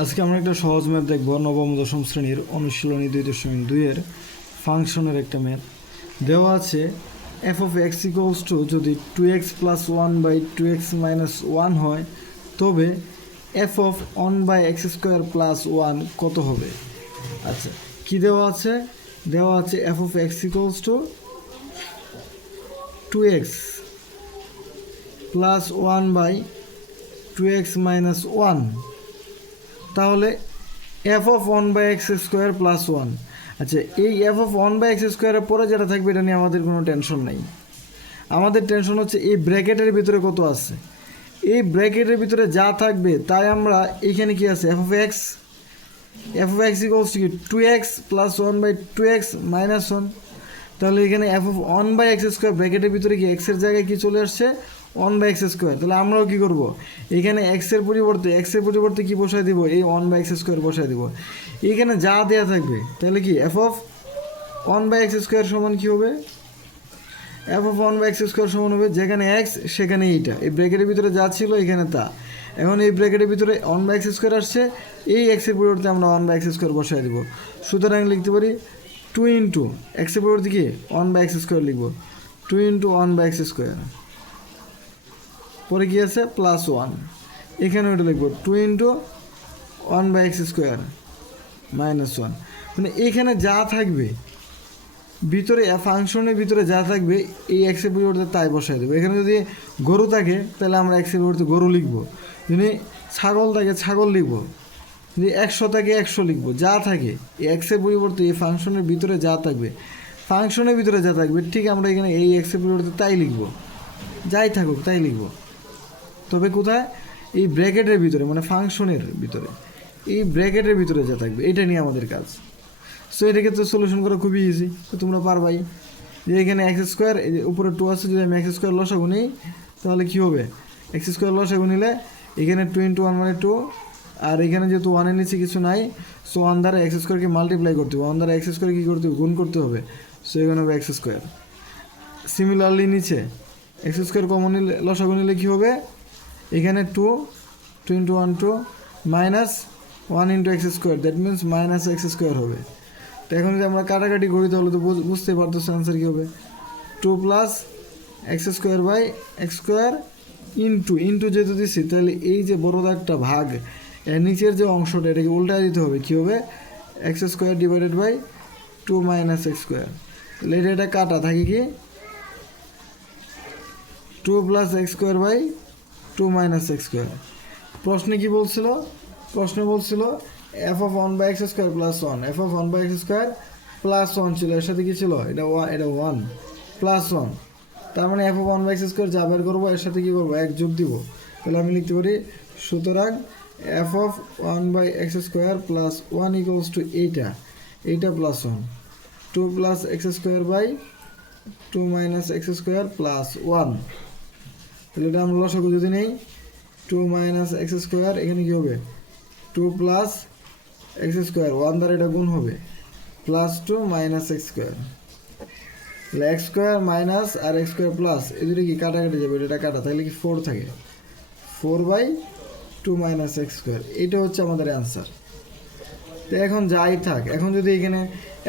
আজকে আমরা একটা সহজ ম্যাথ দেখব, নবম দশম শ্রেণির অনুশীলনী দুই দশমিক দুইয়ের ফাংশনের একটা ম্যাথ দেওয়া আছে f of x equals to যদি two x plus one by two x minus one হয়, তবে f of one by x square plus one কত হবে? আচ্ছা কি দেওয়া আছে? দেওয়া আছে f of x equals to two x plus one by two x minus one তাহলে f of one by x square plus one আচ্ছা এই f of one by x স্কোয়ারের পরে যেটা থাকবে, এটা নিয়ে আমাদের কোনো টেনশন নেই। আমাদের টেনশন হচ্ছে এই ব্র্যাকেটের ভিতরে কত আছে। এই ব্র্যাকেটের ভিতরে যা থাকবে, তাই আমরা এখানে কি আছে? F of x f of x equals কি? Two x plus one by two x minus one তাহলে এখানে f of one by x square ব্র্যাকেটের ভিতরে কি এক্সের জায়গায় কি চলে আসছে? ওয়ান বাই এক্স স্কোয়ার তাহলে আমরাও কী করব? এখানে এক্সের পরিবর্তে এক্সের পরিবর্তে কী বসায় দিব? এই ওয়ান বাই এক্স স্কোয়ার বসায় দিব। এখানে যা দেওয়া থাকবে, তাহলে কি f of one by x square সমান কী হবে? F of one by x square সমান হবে যেখানে এক্স সেখানে এইটা। এই ব্র্যাকেটের ভিতরে যা ছিল এখানে তা। এখন এই ব্র্যাকেটের ভিতরে ওয়ান বাই এক্স স্কোয়ার আসছে, এই এক্সের পরিবর্তে আমরা ওয়ান বাই এক্স স্কোয়ার বসায় দেবো। সুতরাং লিখতে পারি টু ইন্টু এক্সের পরিবর্তে কি? ওয়ান বাই এক্স স্কোয়ার লিখব। Two into one by x square পরে কি আছে প্লাস ওয়ান এখানে ওইটা লিখব two into one by x square minus one মানে এখানে যা থাকবে, ভিতরে ফাংশনের ভিতরে যা থাকবে, এই এক্সের পরিবর্তে তাই বসাই দেবো। এখানে যদি গরু থাকে, তাহলে আমরা এক্সের পরিবর্তে গরু লিখব। যদি ছাগল থাকে, ছাগল লিখব। যদি একশো থাকে, একশো লিখব। যা থাকে, এই এক্সের পরিবর্তে এই ফাংশনের ভিতরে যা থাকবে ফাংশনের ভিতরে যা থাকবে, ঠিক আমরা এখানে এই এক্সের পরিবর্তে তাই লিখব। যাই থাকুক, তাই লিখব। তবে কোথায়? এই ব্র্যাকেটের ভিতরে মানে ফাংশনের ভিতরে। এই ব্র্যাকেটের ভিতরে যা থাকবে, এটা নিয়ে আমাদের কাজ। সো এটাকে তো সলিউশন করা খুবই ইজি তো তোমরা পারবাই। যে এখানে এক্স স্কোয়ার এই যে উপরে টু আছে, যদি আমি এক্স স্কোয়ার লসাগু নিই, তাহলে কী হবে? এক্স স্কোয়ার লসাগু নিলে এখানে টু ইন্টু ওয়ান মানে টু আর এখানে যেহেতু ওয়ানের নিচে কিছু নাই সো ওয়ান দ্বারা এক্স স্কোয়ারকে মাল্টিপ্লাই করতে হবে। ওয়ান দ্বারা এক্স স্কোয়ার কী করতে হবে? গুণ করতে হবে। সো এখানে হবে এক্স স্কোয়ার সিমিলারলি নিচে এক্স স্কোয়ার কমন নিলে, লসাগু নিলে কী হবে? এখানে two two into one two minus one into x square that means minus x square হবে। তো এখন যদি আমরা কাটাকাটি করি, তাহলে তো বুঝ- বুঝতে পারতেছো অ্যান্সার কী হবে? Two plus x square by x square into into যেহেতু দিচ্ছি তাহলে এই যে বড় একটা ভাগ, এর নিচের যে অংশটা, এটাকে উল্টায় দিতে হবে। কী হবে? X square divided by two minus x square তাহলে এটা এটা কাটা, থাকে কি? Two plus x square by two minus x square. প্রশ্নে কি বলছিল? প্রশ্ন বলছিল f of one by x square plus one f of one by x square plus one ছিল। এর সাথে কি ছিল? এটা ওয়ান এটা ওয়ান প্লাস ওয়ান তার মানে f of one by x square যা বের করব, এর সাথে কী করব? এক যোগ দিব। তাহলে আমি লিখতে পারি, সুতরাং f of one by x square plus one equals to এইটা। এইটা plus one two plus x square by two minus x square plus one তাহলে এটা আমরা লসাগু যদি নেই টু মাইনাস এক্স স্কোয়ার এখানে কী হবে? Two plus x square one দ্বারা এটা গুণ হবে। Plus two minus x square তাহলে এক্স স্কোয়ার মাইনাস আর এক্স স্কোয়ার প্লাস এই দুটো কি কাটাকাটি যাবে? এটা কাটা, তাহলে কি ফোর থাকে? Four by two minus x square এটা হচ্ছে আমাদের অ্যান্সার তো এখন যাই থাক, এখন যদি এখানে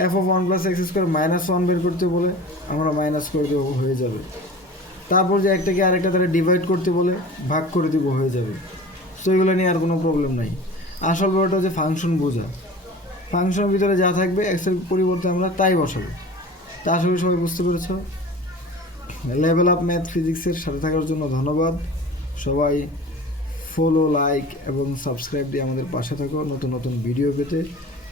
f of one plus x square minus one বের করতে বলে, আমরা মাইনাস করে দেবো, হয়ে যাবে। তারপর যে একটাকে আরেকটা তারা ডিভাইড করতে বলে, ভাগ করে দিব, হয়ে যাবে। তো এগুলো নিয়ে আর কোনো প্রবলেম নাই। আসল ব্যাপারটা হচ্ছে ফাংশন বোঝা। ফাংশনের ভিতরে যা থাকবে এক্সের পরিবর্তে আমরা তাই বসাবো। তা করি সবাই বুঝতে পেরেছ। লেভেল আপ ম্যাথ ফিজিক্সের সাথে থাকার জন্য ধন্যবাদ। সবাই ফলো লাইক এবং সাবস্ক্রাইব দিয়ে আমাদের পাশে থাকো নতুন নতুন ভিডিও পেতে।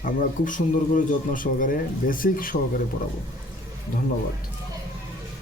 আমরা খুব সুন্দর করে যত্ন সহকারে বেসিক সহকারে পড়াবো। ধন্যবাদ।